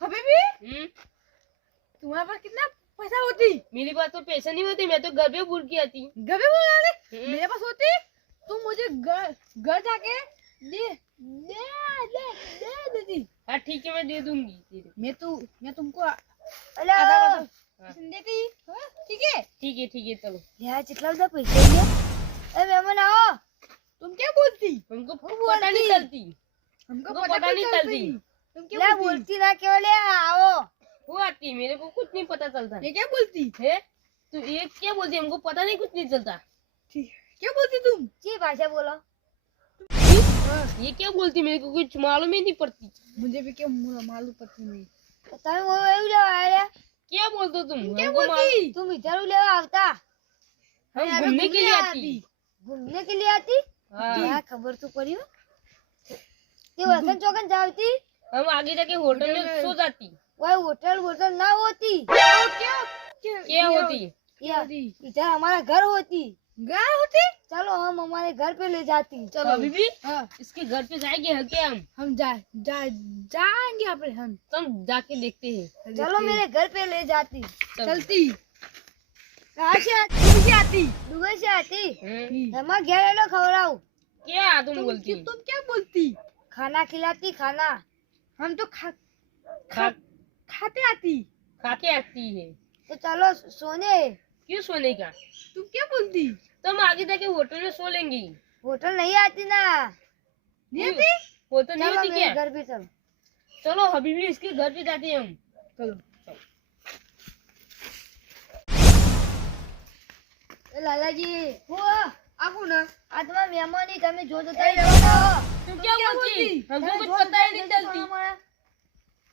हबीबी तुम्हारे पास कितना पैसा होती मेरे पास तो पैसा नहीं होती मैं तो घर पे बुर की आती घर पे बुर मेरे पास होती तुम मुझे घर घर जाके दे दे दे दे देती हाँ ठीक है मैं दे दूंगी मैं तो मैं तुमको हेलो देती ठीक है ठीक है ठीक है चलो यार कितना उधर पैसे दिए ए मेहमान आओ तुम क्या बोलती हमको पता नहीं चलती हमको पता नहीं चलती क्या बोलती ना केवल आओ वो आती मेरे को कुछ नहीं पता चलता ये क्या बोलती है तू ये क्या बोलती हमको पता नहीं कुछ नहीं चलता क्या बोलती तुम जी भाषा बोलो ये क्या बोलती मेरे को कुछ मालूम ही नहीं पड़ती मुझे भी क्या मालूम पड़ती नहीं पता है वो आया क्या बोलते तुम क्या बोलती तुम इधर ले आता हम घूमने के लिए आती घूमने के लिए आती क्या खबर तो पड़ी हो ते वसंत चौकन जावती हम आगे जाके होटल में सो जाती वह होटल होटल ना होती क्या क्या क्या होती या होती? इधर हमारा घर होती घर होती चलो हम हमारे घर पे ले जाती चलो अभी भी हाँ इसके घर पे जाएंगे हैं क्या हम हम जा जा जाएंगे यहाँ पे हम तो हम जाके देखते हैं चलो मेरे घर पे ले जाती चलो। चलती कहाँ से आती तुम क्या आती दुबई से आती हम्म, हमारा घर हेलो खवड़ाऊ क्या तुम तुम बोलती तुम क्या बोलती खाना खिलाती खाना हम तो खा खा खाते आती खाके आती है तो चलो सोने क्यों सोने का तुम क्या बोलती तो हम आगे जाके होटल में सो लेंगे होटल नहीं आती ना नहीं आती होटल नहीं चलो होती मेरे क्या घर पे चलो चलो अभी भी इसके घर पे जाते हैं हम चलो એ લાલાજી હું આખું ને આ તમારા મહેમાની તમે જોજો ए, तुम क्या क्या बोलती बोलती? हमको कुछ पता ही नहीं चलती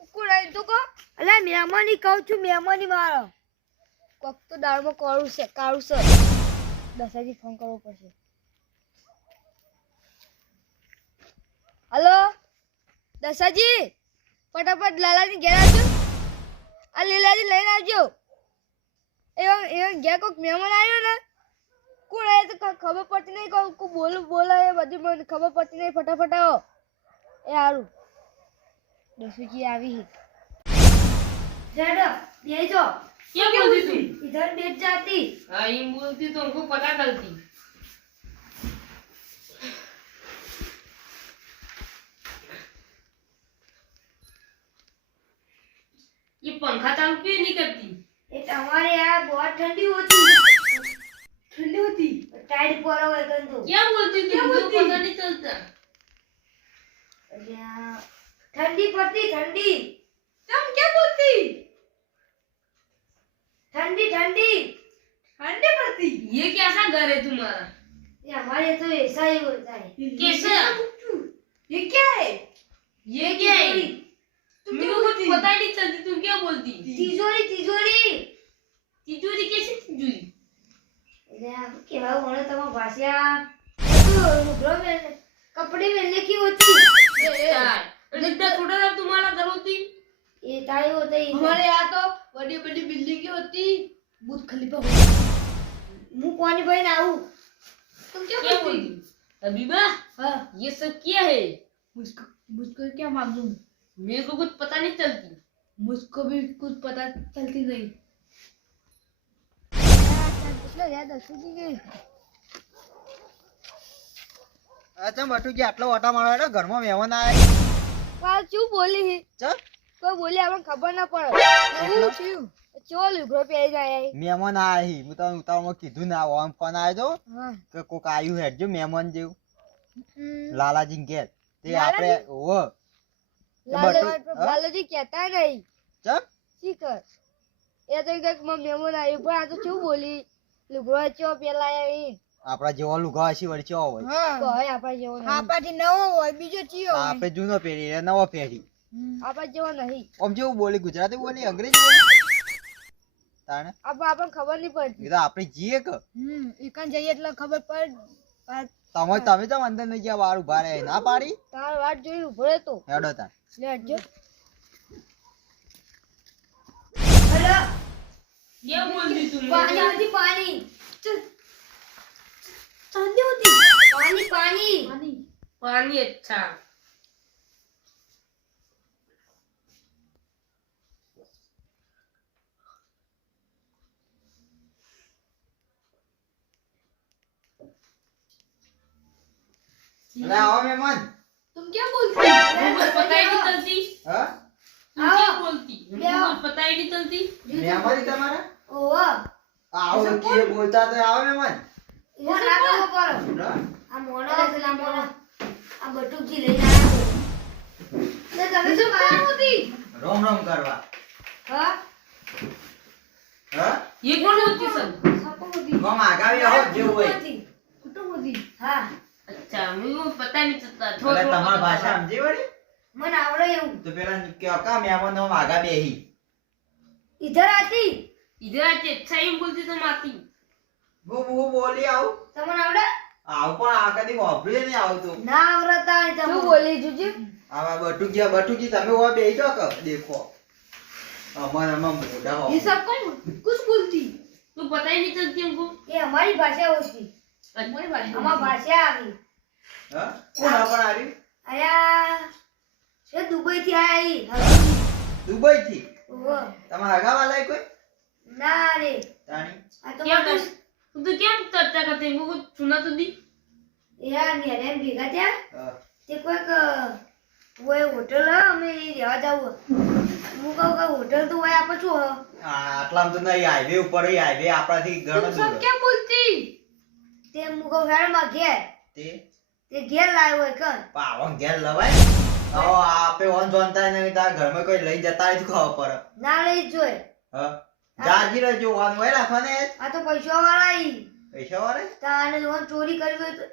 कुकुर आई तो को અલા મહેમાની કહું છું મહેમાની મારો કોક તો દાળમાં કાળું છે કાળું છે દસાજી ફોન કરવો પડશે હલો દસાજી ફટાફટ લાલાજી ઘેર આવજો આ લીલાજી લઈને આવજો એવા એવા ઘેર કોઈક મહેમાન આવ્યો ને કોણ આવ્યો તો ખ- ખબર પડતી નહીં કોણ કોણ બોલું બોલે એ બધી મને ખબર પડતી નહીં ફટાફટ આવો એ સારું દસુજી આવી ज़्यादा ये जो क्या बोलती तुम इधर बैठ जाती हाँ ये बोलती तो हमको पता चलती ये पंखा चालू क्यों नहीं करती ये हमारे यहाँ बहुत ठंडी होती ठंडी होती. टाइट पड़ा हुआ है तो क्या बोलती क्या बोलती? पता नहीं चलता. ठंडी पड़ती ठंडी तुम क्या बोलती? ठंडी ठंडी ठंडी पड़ती. ये कैसा घर है तुम्हारा? ये हमारे तो ऐसा ही होता है कैसा? ये क्या है? ये क्या है? तुम क्या कुछ बोलती? पता ही नहीं चलती तुम क्या बोलती? तिजोरी तिजोरी. तिजोरी कैसी तिजोरी? केवा होना तमा भाषा तो रुद्र में कपड़े मिलने की होती अच्छा जितना छोटा था तुम्हारा घर होती ये ताई होता ही हमारे यहाँ तो बड़ी बड़ी बिल्डिंग की होती बुत खलीफा होती मुंह पानी भाई ना आऊ तुम क्या क्या बोलती बोलती अबीबा हाँ ये सब क्या है मुझको मुझको क्या मालूम मेरे को कुछ पता नहीं चलती मुझको भी कुछ पता चलती नहीं એટલે અચ્છા આટલો ઓટા મારવાનો ઘરમાં મહેમાન આવે. પાલ શું બોલી? ચલ કોઈ બોલી આપણને ખબર ના પડે. શું થયું ચો લુગડો પહેરી જાય મહેમાન આવે હી. હું તમને ઉતાવળમાં કીધું ના ઓમ ફોન આવ્યો તો કે કોક આવ્યું હેડજો મહેમાન જેવું. લાલાજી ને ઘેર. તે લાલાજી? આપણે કહેતા નહીં. ચમ શીખર એ તો કંઈક મહેમાન આવ્યું પણ આ તો શું બોલી? લુગડો ચો પેલા આવી? આપડા જેવો લુગા હશે વળી હોય? હા. આપણા જેવો આપણાથી નવો હોય બીજો ચિયો આપણે જૂનો પહેરી એ નવો પહેરી આપણા જેવો નહીં. આમ જેવું બોલી ગુજરાતી બોલી અંગ્રેજી બોલી? તાણે? આપ આપણને ખબર નહીં પડતી. એ તો આપણે જીએ કે. હમ એકન જઈએ એટલે ખબર પડ તમે તમે તો અંદર નહીં ગયા વાર ઊભા રહે. ના પાડી? તાર વાટ જોઈ ઊભો રહેતો. હેડો તાર લે હટજો. क्या પાણી આવતી પાણી ચાંદી હોતી પાણી પાણી પાણી અચ્છા અલા આવો મહેમાન તું ક્યાં બોલતી હું પતાઈ નહીં ચલતી હા તું ક્યાં બોલતી હું પતાઈ નહીં ચલતી ઓહો. આવો હા? અચ્છા પતા નહીં ચતા તમારી ભાષા મને આવડે એવું. તો પેલા કે કામ નો આગા બેહી ઇધર આતી इधर आके अच्छा ही बोलती तुम आती હું હું બોલી આવું તમને આવડે આવું પણ આ કદી વાપર્યું નહીં આવતું ના આવડતા હોય તમે બોલી જોજો આવા બટુકિયા બટુકી તમે ઓવા બેહી જાઓ કે દેખો અમાર આમાં મોઢા હો ये सब कौन कुछ बोलती तो पता ही नहीं चलती हमको એ અમારી ભાષા ઓછી हमारी भाषा અમાર ભાષા આવી હા કોણ આ પણ આવ્યું આયા એ દુબઈ થી આયા ઈ દુબઈ થી ઓહો તમે હગાવા લાય કોઈ ના રે તાણી કેમ તું તે કોઈક કહું કે માં ઘેર. તે? ઘેર લાવ્યો હોય કર પાવન ઘેર લવાય? આવો આપે ઓન જોનતા નહીં તાર ઘરમાં કોઈ લઈ જતા ખાવા પર ના લઈ જોય. હા. જાજી રહેજો ઓન હોય રાખવાને આ તો પૈસા વાળા ઈ પૈસા વાળે તાને ઓન ચોરી કરવી હોય તો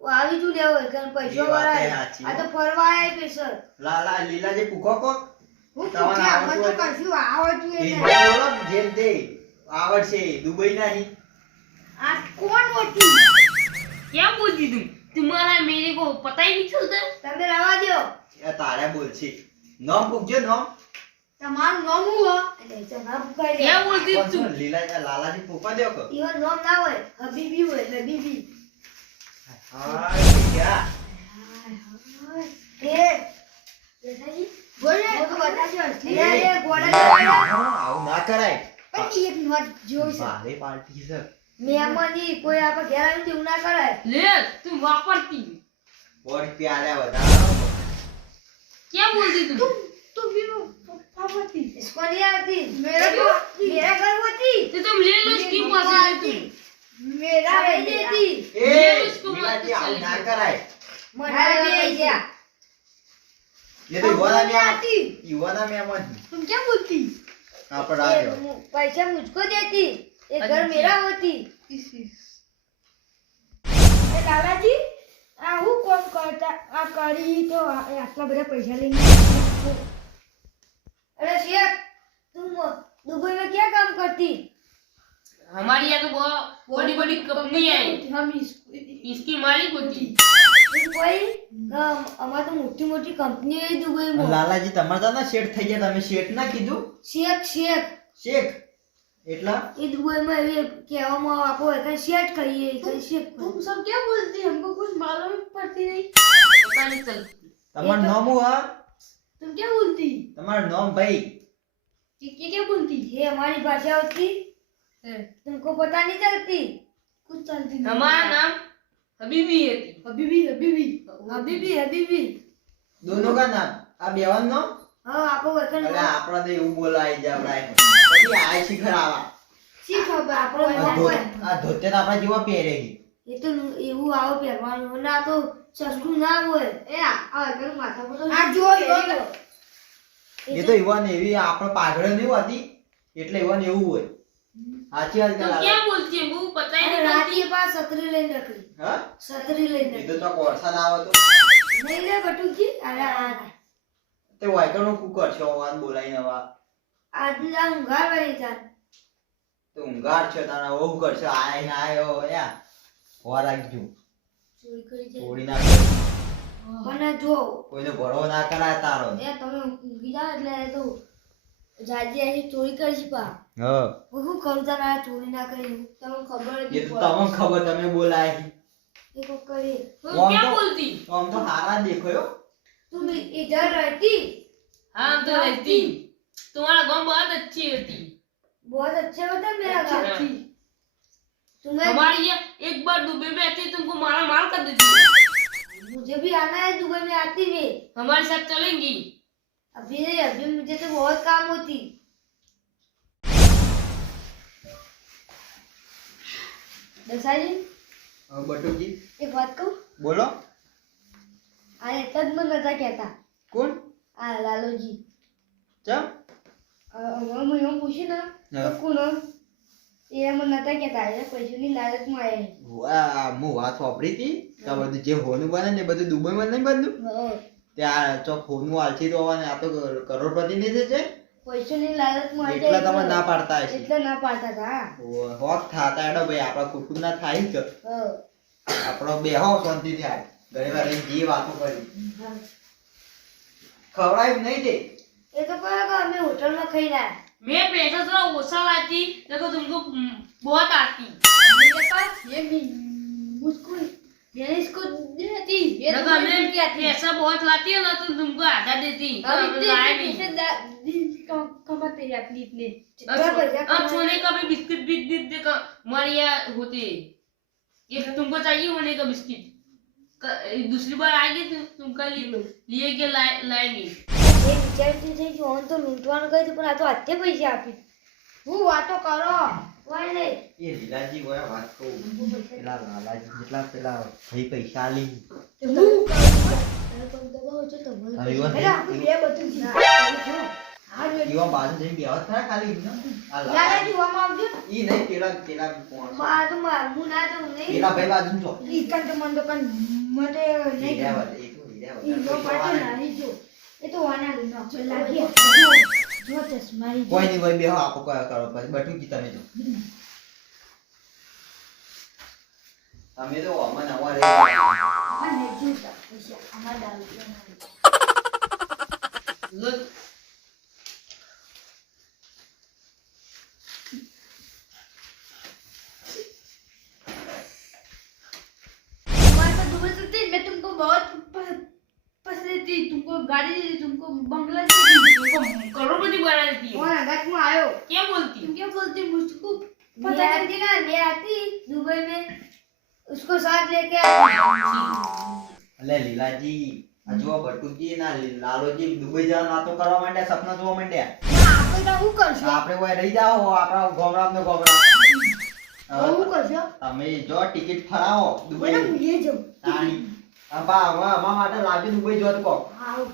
ઓ આવી જ લેવો હોય કન પૈસા એ વાત વાળા એ ઈ. સાચી આ હો. તો ફરવા આયા સ્પેશિયલ લાલા લીલા જે પૂખો કોક હું તમારે क्या આવડતું मैं तो હોય करती हूँ आवड़ती એ है બોલો જેમ તે આવડશે દુબઈ નહીં आज कौन बोलती क्या बोलती तुम तुम्हारा मेरे को पता ही नहीं चलता તમે રવા દો એ તારે બોલશે નામ પૂછજો નામ તમારું નામ હું હો એટલે જવાબ કરી દે. હું બોલતી છું? લીલા લાલાજી પોપા દેવ કો? ઈઓ નામ ના હોય. હબીબી હોય એટલે બીબી. હા ક્યા? એ બોલે. તો બતાજો એ. એ ગોળા આવું ના કરાય. પણ એક નોટ જો છે. મારે પાર્ટી છે. મેમની કોઈ આપા ઘેર આવીને ના કરાય. લે તું વાપરતી. બોર પ્યારા બધા કેમ બોલતી તું? તું બીબો पापा थी इसको नहीं आती मेरा तो तो मेरा घर वो थी तो तुम ले लो इसकी पास ले तुम मेरा सारे है देती એ મેં उसको લીલાજી मार આવું के ના ચલી કરાય मना दे जा એ તો યુવાના नहीं મહેમાન आती યુવાના મહેમાન तुम क्या बोलती આપણે ये રાખ્યો मु- पैसा मुझको देती ये घर मेरा होती એ દાદાજી આ હું કોમ કરતા આ કરી તો આ- આટલા બધા પૈસા લઈને अरे शेख तुम दुबई में क्या काम करती हमारी यहाँ तो बहुत बड़ी बड़ी कंपनी है हम इसको इसकी मालिक होती तुम कोई हम- हमारे तो मोटी मोटी कंपनी है दुबई में લાલાજી તમારે તો ના શેઠ થઈ ગયા તમે શેઠ ના કીધું शेख शेख શેખ એટલા ये दुबई में ये क्या हम आपको एक शेठ कहिए एक शेख तुम सब क्या बोलती हमको कुछ मालूम ही पड़ती नहीं पता नहीं चलती તમારું નામ હું હા तुम क्या बोलती તમારું નામ ભાઈ ये ये क्या बोलती ये हमारी भाषा होती तुमको पता नहीं चलती कुछ चलती नहीं हमारा नाम हबीबी है थी हबीबी हबीबी हबीबी हबीबी દોનો કા નામ આ બેવાનું નામ हाँ आपको वतन એટલે આપણા તો એવું બોલાય જવડાય પછી આ શિખર આવા सीख अब आपको આ वतन ધો- હોય. આ ધોતિયા તો આપણા જેવા પહેરે છે. એ તો એવું આવો પહેરવાનું ના તો એ તો ઈવાન એવી આપણે પાઘડે નહીં હોતી એટલે ઈવાન એવું હોય. કોરસા ના આવે તો. નહીં લે બટુજી આજે આ ઊંઘાર વાળી જા છે તારા ઓવ કરશે. આય ના આયો યા. તોડી ના કરે. પણ જો કોઈને ભરો ના કરાય તારો એ તમે ઊંઘી જાઓ એટલે એ તો જાજી આજી ચોરી કરશી પા હા હું શું કરું તારા ચોરી ના કરી તમને ખબર જ એ નહીં તો તમને ખબર તમે બોલાય પડે. એ કોક કરી तुम कौन क्या तो- बोलती તો આમ તો હારા દેખાયો तुम इधर रहती हाँ हम तो रहती तुम्हारा गाँव बहुत अच्छी होती बहुत अच्छे होता है मेरा अच्छा घर थी तुम्हें हमारी ये एक बार दुबई में आती तुमको मारा मार कर देती मुझे भी आना है दुबई में आती में हमारे साथ चलेंगी अभी नहीं अभी मुझे तो बहुत काम होती દસાજી હવે બટુજી એક વાત કહું બોલો આ એટલા જ મને નતા કહેતા કોણ આ લાલોજી ચમ અ- હમણાં હું એમ પૂછ્યું ને તો હા. કોણ એ મને નતા કેતા એ પૈસાની લાલચમાં આવ્યા આ હું વાત વાપરી હતી કે બધું જે હોનું બને ને બધું દુબઈમાં નહીં બનતું? ત્યાં ચોક હોનું આલસી તો હોવાને આ તો કરોડપતિ ની છે? છે પૈસાની લાલચમાં આવી એટલા તમે ના પાડતા હશે. એટલે ના પાડતા હતા હોત થાતા એડો ભાઈ આપણા કુટુંબ ના થાય જ. આપણો બેહો શાંતિ થાય ઘણી વાર જે વાતો કરી. ખવડાયું નહીં તે? એ તો કહો કે અમે હોટલમાં ખાઈ રહ્યા. मैं पैसा थोड़ा ओसा लाती देखो तुमको हम्म, बहुत आती मेरे पास ये भी- मुझको मैंने इसको दी थी ये देखो तो हमें मैंने क्या थी पैसा बहुत लाती है ना तो तुमको आधा देती अब अब इतने लाए इतने नहीं पैसे दा- दी- कम- कमाते हैं अपनी इतने अब क्या सो- पैसा अब कमाए? सोने का भी बिस्किट भी दे दे का मारिया होते ये तुमको चाहिए होने का बिस्किट क- दूसरी बार आएगी तो तुमका लिए लिए के लाए लाएंगे એ વિચારતી છે કે હું તો લૂંટવાનું કહ્યું પણ આ તો હાથે પૈસા આપી હું વાતો કરો કોઈ નહીં એ લીલાજી કોઈ વાત કહું પેલા લાલાજી જેટલા પેલા ભાઈ પૈસા આલી હું તમે દબાવો છો તો મને બધું ના, જીત્યા. જો. હા જો એવા બાજુ જઈને બેહવા ખરા ખાલી એમને? આ યાર આવજો ઈ નહીં પેલા પેલા કોણ? આ તો હું ના દઉં નહીં પેલા ભાઈ બાજુ જો ઈ કાન મન તો કાન મટે નહીં તો. ઈ નો પૈસા પાટે. નારી જો એ તો વાના નો લાગી જો. જો ચશ્મારી જો. કોઈ નહીં ભાઈ બેહો આપો કોઈ કરો પછી બટુકી તમે જો તમે તો અમન અમારે અને જોતા પૈસા અમાર દારૂ પીવાના. लो- तुम्हारे साथ दुबई से थी मैं तुमको बहुत प- पसंद थी तुमको गाड़ी दी थी तुमको बंगला दी थी तुमको करोड़पति बना देती है और अंगत में आयो क्या बोलती तुम क्या बोलती मुझको मैं पता नहीं आती ना मैं आती दुबई में उसको साथ लेके आती એટલે લીલાજી આ જુઓ ભટુજી ના લી- લાલોજી દુબઈ જવા નાતો કરવા માંડ્યા સપના જોવા માંડ્યા આપણે તો હું કરશું આપણે કોઈ રહી જાઓ આપણા ગોમરામ ને ગોમરામ હવે હું કરશું તમે જો ટિકિટ ફરાવો દુબઈ મને ભૂલી જાઉં તાણી અબા હવે અમારા માટે લાગે દુબઈ જોત કો આવ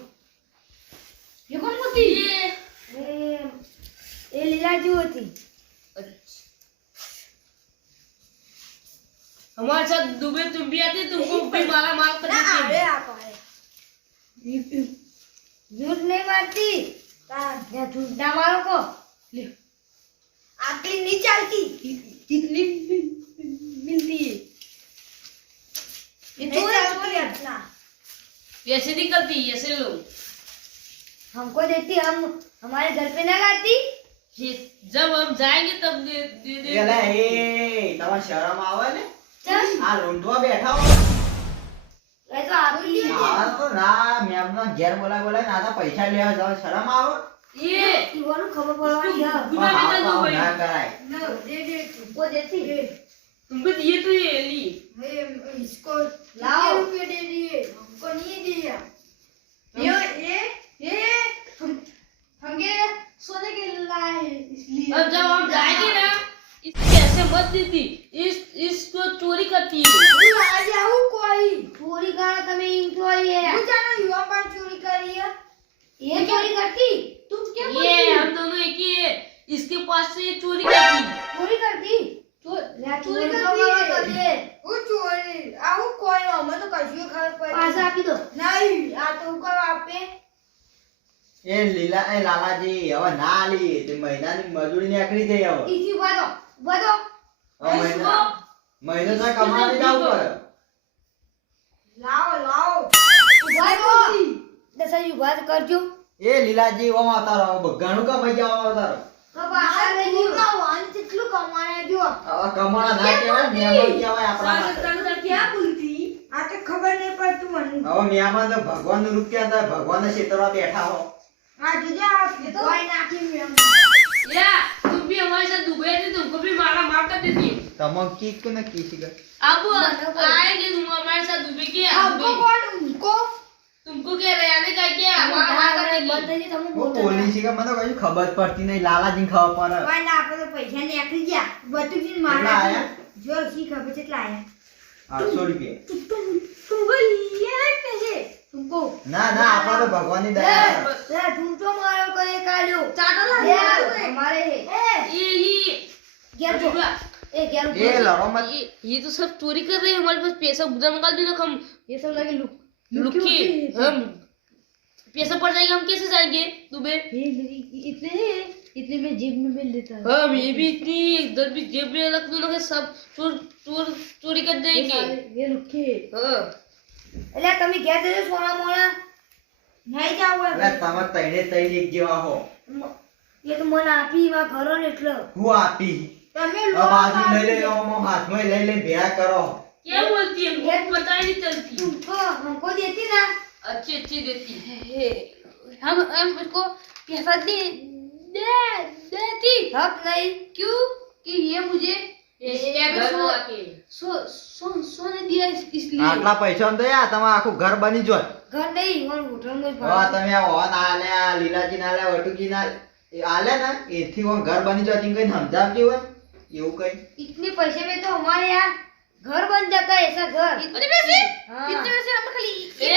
ये कौन होती ये એ એ લીલાજી હતી हमारे साथ दुबई तुम भी आती तुमको भी माला माल कर देती है आप आए झूठ नहीं मारती या झूठ ना मारो को आकली नहीं चलती कितनी मिलती है ये नहीं चोर है, चलती चोर है अपना ऐसे नहीं करती ऐसे लोग हमको देती हम हमारे घर पे ना लाती ये जब हम जाएंगे तब दे दे दे એટલે એ તમારે શરમ આવે ને चल આ લૂંટવા બેઠા હો ये तो आप ही આ તો ના મેમનો ઘેર બોલાય બોલાય ના તો પૈસા લેવા જાવ શરમ આવે ये इवानो खबर पड़वानी है गुना भी આવું कर दो આવું भाई ના કરાય ना दे दे तू वो देती तुमको दिए तो ये ली। इसको लाओ। रुपए दे दिए? हमको नहीं दिया। ये ये ये हम हमें सोने के लाए इसलिए। अब जब हम जाएँगे ना इसकी ऐसे मत देती इस इसको चोरी करती है तू आ जाओ कोई? चोरी करा તમે इन चोरी है। तू जानो युवा पान चोरी करी है। ये चोरी करती? तुम क्या ये बोलती हो? हम दोनों एक ही है। इसके पास से ये चोरी करती चोरी करती? લાલાજી હવે ના લી તે મજૂરી નીકળી ગઈ હવે. ઈથી વધો વધો. મહિનો મહિનો તો લાવો લાવો. ઊભા દસાઈ કરજો. એ લીલાજી ઓમ આવતા કમાઈ જાવ આવતા કમાણા ના કહેવાય મહેમાન કહેવાય આપણા આ તો ખબર નહીં પડતું મને. હવે મહેમાન તો ભગવાનનું રૂપ ક્યાં હતા? ભગવાન ક્ષેત્રમાં બેઠા હો. આ જોજો આ ભાઈ નાખી મહેમાન યા તું તું બી સાથે દુબઈ કે આબુ કોણ ઉનકો तुमको क्या रहने का क्या वहाँ वहाँ करने બંધ की થઈ ગઈ, તમે હું બોલતા પોલીસ શીખર મને તો કશું ખબર જ પડતી નહીં લાલાજીને ખબર પડે કોઈ ના આપણે તો પૈસા નીકળી ગયા બધું જ કેટલા મારા આયા? જો શી ખબર કેટલા આયા આઠસો રૂપિયા तुमको लिया है पैसे तुमको ના ના આપણા તો ભગવાનની દયા છે. એ ઢૂંઢો મારો કોઈ કાઢ્યો चाटो ला એ, અમારે હે. ये ये ઘેર જો. दुबई- એ ઘેર એ ઉભો. લડો મત ये ये तो सब चोरी कर रहे हैं हमारे पास पैसा उधर निकाल दो ना हम ये सब लगे लुक लुकी हम पैसा पड़ जाएगा हम कैसे जाएंगे दुबई ये मेरी- इतने हैं, इतने में जेब में मिल लेता है हम ये भी इतनी इधर भी जेब में रख दो ना कि सब चोर चोर चोरी कर ये जाएंगे सारे- ये लुक्के हाँ એટલે તમે ઘેર જજો સોના મોના નહીં જાવ એટલે તમે તઈને તઈને એક જેવા હો મ- એ તો મને આપી માં ઘરો ને એટલે હું આપી તમે આ બાજુ લઈ લઈ આમ આમ હાથમાં લઈ લઈ ભેળા કરો क्या बोलती है हमको पता ही नहीं चलती तुमको हमको देती ना अच्छी अच्छी देती है हे, हम हम उसको पैसा दे दे देती हक नहीं क्यों कि ये मुझे ये ये घर सो आके सो सो सोने दिया इस- इसलिए આટલા પૈસા તો યાર તમે આખું ઘર બની જોત घर नहीं और होटल में હવે તમે આ ઓન આલ્યા લીલાજી ના આલ્યા વટુકી ના એ આલ્યા ને એથી ઓન ઘર બની જોત એમ કઈ સમજાવજો હોય એવું કઈ इतने पैसे में तो हमारे यहाँ घर बन जाता है ऐसा घर इतने पैसे हाँ। इतने पैसे हम खाली ए,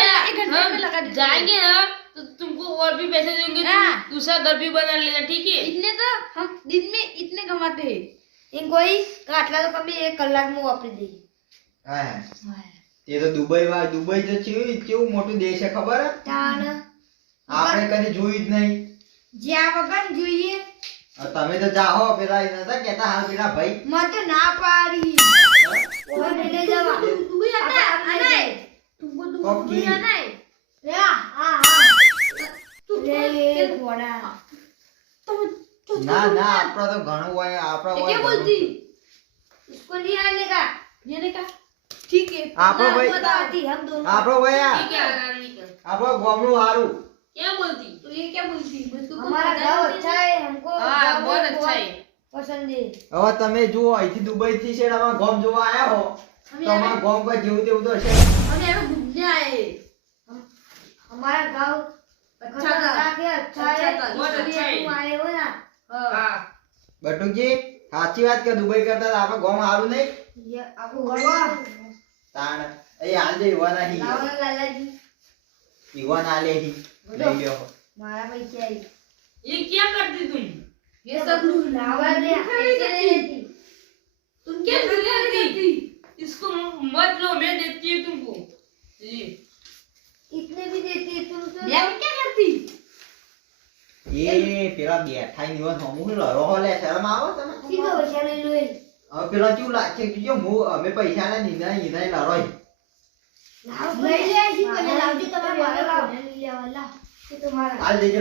हम जाएंगे ना तो तुमको और भी पैसे देंगे तुम हाँ। दूसरा घर भी बना लेना ठीक है इतने तो हम दिन में इतने कमाते हैं इनको ही आटला तो कभी एक कलाक में वापरी दी હા હા. તે તો દુબઈ વાળ દુબઈ તો કેવું કેવું મોટું દેશ છે ખબર હે तान આપણે કદી જોયું જ નહીં જ્યાં વગર જોઈએ હવે તમે તો જાઓ પેલા એ નતા કેતા હાલ પેલા ભાઈ મને તો ના પાડી ના ના આપડે તો ઘણું હોય આપડે ये હોય क्या ઘણું. बोलती इसको नहीं आने का मैंने कहा ठीक है आपको भाई- बताती हम दोनों આપણો ભાઈ આ ठीक है रानी का આપણો ગામડું હારું क्या बोलती तो ये क्या बोलती मुझको कुछ हमारा पता गाँव नहीं अच्छा है हमको हाँ गाँव बहुत में अच्छा है પસંદી હવે તમે જુઓ અહીંથી દુબઈ થી છે અમારા ગોમ જોવા આયા હો. તો અમારા ગોમ પર જેવું તેવું તો છે અમે હવે ગુજને આયે. અમારા ગાંવ સાચી વાત કે દુબઈ કરતા આપણે ગોમ સારું નહીં? આપણું ગોમ તાણ એ મારા પૈસા એ ક્યાં કરતી તું ये सब लोग लावा दे ऐसे नहीं देती तुम क्या क्या दुनिया करती? करती इसको मत लो मैं देती हूँ तुमको ये इतने भी देती है तुम तो मैं क्या करती એ પેલા બેઠા યુવાન હમું લડો હો લે શરમ આવો તમે सीधा पैसा ले लो ये। હવે પેલા કેવું લાગે કે જો હું અમે પૈસા ને નીના નીના લડો लाओ नहीं ले आई थी, मारा पहले लाओ जी, तुम्हारा तुम्हारे હાલ દેજો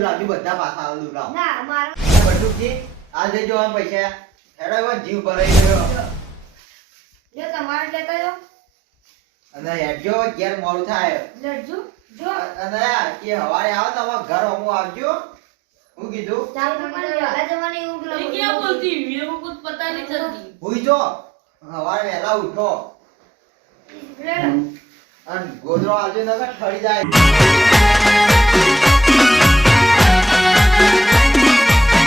ઉઠો. અને ગોદરો આવજો નકર ઠરી જાય.